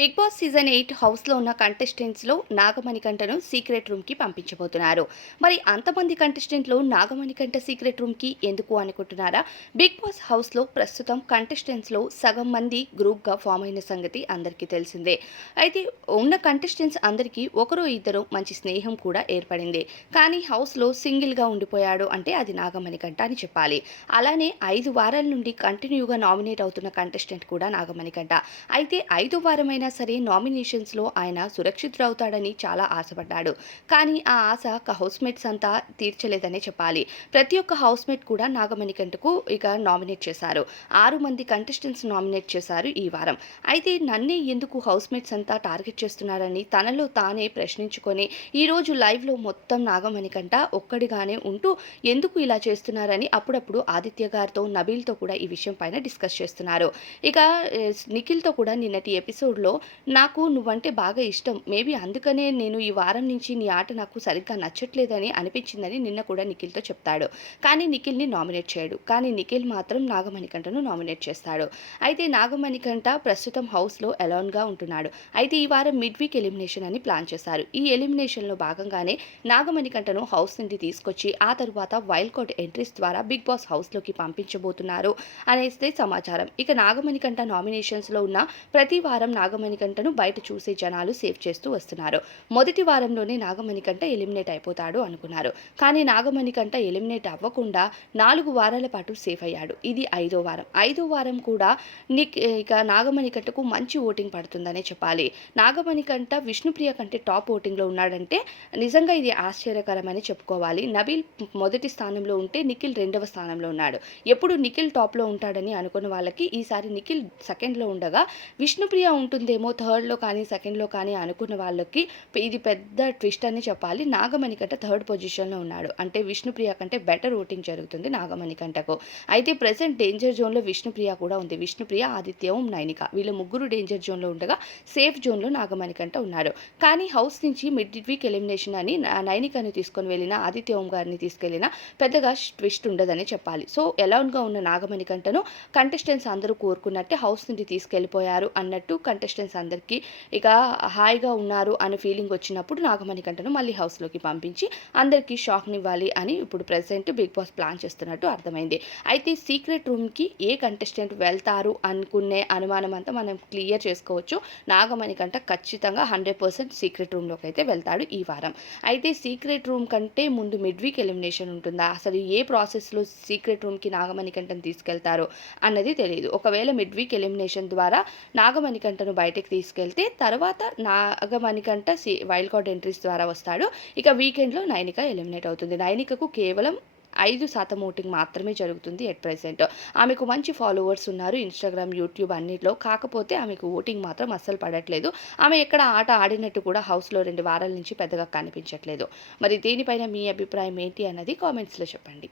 Big boss season 8 హౌస్లో ఉన్న కంటెస్టెంట్స్లో నాగమణికంటను secret రూమ్కి పంపించబోతున్నారు. మరి అంతమంది కంటెస్టెంట్లు నాగమణికంట సీక్రెట్ రూమ్కి ఎందుకు అనుకుంటున్నారా? బిగ్ బాస్ హౌస్లో ప్రస్తుతం కంటెస్టెంట్స్లో సగం మంది గ్రూప్గా ఫామ్ అయిన సంగతి అందరికీ తెలిసిందే. అయితే ఉన్న కంటెస్టెంట్స్ అందరికీ ఒకరో ఇద్దరు మంచి స్నేహం కూడా ఏర్పడింది. కానీ హౌస్లో సింగిల్గా ఉండిపోయాడు అంటే అది నాగమణికంట అని చెప్పాలి. అలానే 5 వారాల నుండి కంటిన్యూగా నామినేట్ అవుతున్న కంటెస్టెంట్ కూడా నాగమణికంట. అయితే 5 వారమైన సరే నామినేషన్స్లో ఆయన సురక్షితుడవుతాడని చాలా ఆశపడ్డాడు. కానీ ఆ ఆశ హౌస్మేట్స్ అంతా తీర్చలేదనే చెప్పాలి. ప్రతి ఒక్క హౌస్మేట్ కూడా నాగమణికంటకు నామినేట్ చేశారు. 6 మంది కంటెస్టెంట్స్ నామినేట్ చేశారు ఈ వారం. అయితే నన్నే ఎందుకు హౌస్మేట్స్ అంతా టార్గెట్ చేస్తున్నారని తనలో తానే ప్రశ్నించుకొని ఈరోజు లైవ్లో మొత్తం నాగమణికంట ఒక్కడిగానే ఉంటూ ఎందుకు ఇలా చేస్తున్నారని అప్పుడప్పుడు ఆదిత్య గారితో, నబీల్తో కూడా ఈ విషయం పైన డిస్కస్ చేస్తున్నారు. నిఖిల్తో కూడా నిన్నటి ఎపిసోడ్లో నాకు నువ్వంటే బాగా ఇష్టం, మేబీ అందుకనే నేను ఈ వారం నుంచి నీ ఆట నాకు సరిగ్గా నచ్చట్లేదని అనిపించిందని నిన్న కూడా నిఖిల్తో చెప్తాడు. కానీ నిఖిల్ని నామినేట్ చేయడు. కానీ నిఖిల్ మాత్రం నాగమణికంటను నామినేట్ చేస్తాడు. అయితే నాగమణికంట ప్రస్తుతం హౌస్లో అలోన్గా ఉంటున్నాడు. అయితే ఈ వారం మిడ్ వీక్ ఎలిమినేషన్ అని ప్లాన్ చేశారు. ఈ ఎలిమినేషన్లో భాగంగానే నాగమణికంటను హౌస్ నుండి తీసుకొచ్చి ఆ తరువాత వైల్డ్ కార్డ్ ఎంట్రీస్ ద్వారా బిగ్ బాస్ హౌస్లోకి పంపించబోతున్నారు అనేసి సమాచారం. నాగమణికంట నామినేషన్స్లో ఉన్న ప్రతి వారం నాగమణికంటను బయట చూసే జనాలు సేవ్ చేస్తూ వస్తున్నారు. మొదటి వారంలోనే నాగమణికంట ఎలిమినేట్ అయిపోతాడు అనుకున్నారు. కానీ నాగమణికంట ఎలిమినేట్ అవ్వకుండా 4 వారాల పాటు సేఫ్ అయ్యాడు. ఇది 5వ వారం. 5వ వారం కూడా నాగమణికంటకు మంచి ఓటింగ్ పడుతుందనే చెప్పాలి. నాగమణికంట విష్ణుప్రియ కంటే టాప్ ఓటింగ్లో ఉన్నాడంటే నిజంగా ఇది ఆశ్చర్యకరమని చెప్పుకోవాలి. నబీల్ మొదటి స్థానంలో ఉంటే నిఖిల్ 2వ స్థానంలో ఉన్నాడు. ఎప్పుడు నిఖిల్ టాప్లో ఉంటాడని అనుకున్న వాళ్ళకి ఈసారి నిఖిల్ సెకండ్లో ఉండగా విష్ణుప్రియ ఉంటుందేమో థర్డ్లో కానీ సెకండ్లో కానీ అనుకున్న వాళ్ళకి ఇది పెద్ద ట్విస్ట్ అని చెప్పాలి. నాగమణికంట థర్డ్ పొజిషన్లో ఉన్నాడు. అంటే విష్ణుప్రియ కంటే బెటర్ ఓటింగ్ జరుగుతుంది నాగమణికంటకు. అయితే ప్రెసెంట్ డేంజర్ జోన్లో విష్ణుప్రియ కూడా ఉంది. విష్ణుప్రియ, ఆదిత్య, నైనిక వీళ్ళ ముగ్గురు డేంజర్ జోన్లో ఉండగా సేఫ్ జోన్లో నాగమణికంట ఉన్నాడు. కానీ హౌస్ నుంచి మిడ్ వీక్ ఎలిమినేషన్ అని నైనికను తీసుకొని వెళ్ళిన ఆదిత్య గారిని తీసుకెళ్లిన పెద్దగా ట్విస్ట్ ఉండదని చెప్పాలి. సో ఎలౌన్గా ఉన్న నాగమణికంటను కంటెస్టెంట్స్ అందరూ కోరుకున్నట్టే హౌస్ నుండి తీసుకెళ్లిపోయారు అన్నట్టు కంటెస్టెంట్స్ అందరికీ హాయిగా ఉన్నారు అనే ఫీలింగ్ వచ్చినప్పుడు నాగమణికంటను మళ్ళీ హౌస్లోకి పంపించి అందరికీ షాక్నివ్వాలి అని ఇప్పుడు ప్రెసెంట్ బిగ్ బాస్ ప్లాన్ చేస్తున్నట్టు అర్థమైంది. అయితే సీక్రెట్ రూమ్కి ఏ కంటెస్టెంట్ వెళ్తారు అనుకునే అనుమానం అంతా మనం క్లియర్ చేసుకోవచ్చు. నాగమణికంట ఖచ్చితంగా 100% సీక్రెట్ రూమ్లోకి అయితే వెళ్తాడు ఈ వారం. అయితే సీక్రెట్ రూమ్ కంటే ముందు మిడ్ వీక్ ఎలిమినేషన్ ఉంటుందా, అసలు ఏ ప్రాసెస్లో సీక్రెట్ రూమ్కి నాగమణికంటను తీసుకెళ్తారు అన్నది తెలియదు. ఒకవేళ మిడ్ వీక్ ఎలిమినేషన్ ద్వారా నాగమణికంటను బయటకు తీసుకెళ్తే తర్వాత నాగమణికంట వైల్డ్ కార్డ్ ఎంట్రీస్ ద్వారా వస్తాడు. వీకెండ్లో నైనిక ఎలిమినేట్ అవుతుంది. నైనికకు కేవలం 5% ఓటింగ్ మాత్రమే జరుగుతుంది ఎట్ ప్రెసెంట్. ఆమెకు మంచి ఫాలోవర్స్ ఉన్నారు ఇన్స్టాగ్రామ్, యూట్యూబ్ అన్నిట్లో. కాకపోతే ఆమెకు ఓటింగ్ మాత్రం అస్సలు పడట్లేదు. ఆమె ఎక్కడ ఆట ఆడినట్టు కూడా హౌస్లో 2 వారాల నుంచి పెద్దగా కనిపించట్లేదు. మరి దీనిపైన మీ అభిప్రాయం ఏంటి అన్నది కామెంట్స్లో చెప్పండి.